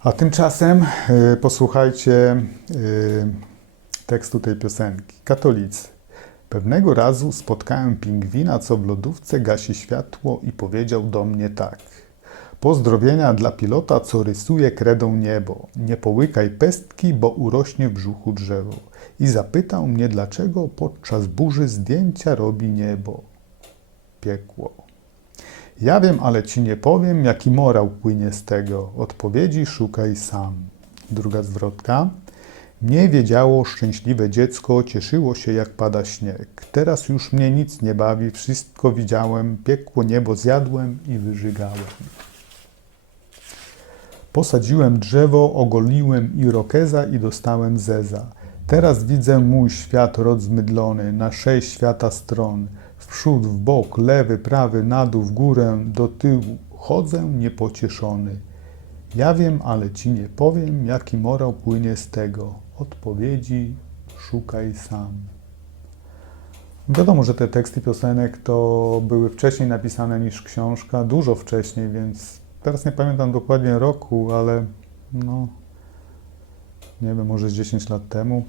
A tymczasem y, posłuchajcie y, tekstu tej piosenki. Katolicy. Pewnego razu spotkałem pingwina, co w lodówce gasi światło i powiedział do mnie tak. Pozdrowienia dla pilota, co rysuje kredą niebo. Nie połykaj pestki, bo urośnie w brzuchu drzewo. I zapytał mnie, dlaczego podczas burzy zdjęcia robi niebo. Piekło. Ja wiem, ale ci nie powiem, jaki morał płynie z tego. Odpowiedzi szukaj sam. Druga zwrotka. Nie wiedziało szczęśliwe dziecko, cieszyło się jak pada śnieg. Teraz już mnie nic nie bawi, wszystko widziałem, piekło niebo zjadłem i wyżygałem. Posadziłem drzewo, ogoliłem irokeza i dostałem zeza. Teraz widzę mój świat rozmydlony na sześć świata stron. W przód, w bok, lewy, prawy, na dół, w górę, do tyłu. Chodzę niepocieszony. Ja wiem, ale ci nie powiem, jaki morał płynie z tego. Odpowiedzi szukaj sam. Wiadomo, że te teksty piosenek to były wcześniej napisane niż książka, dużo wcześniej, więc teraz nie pamiętam dokładnie roku, ale no nie wiem, może z 10 lat temu.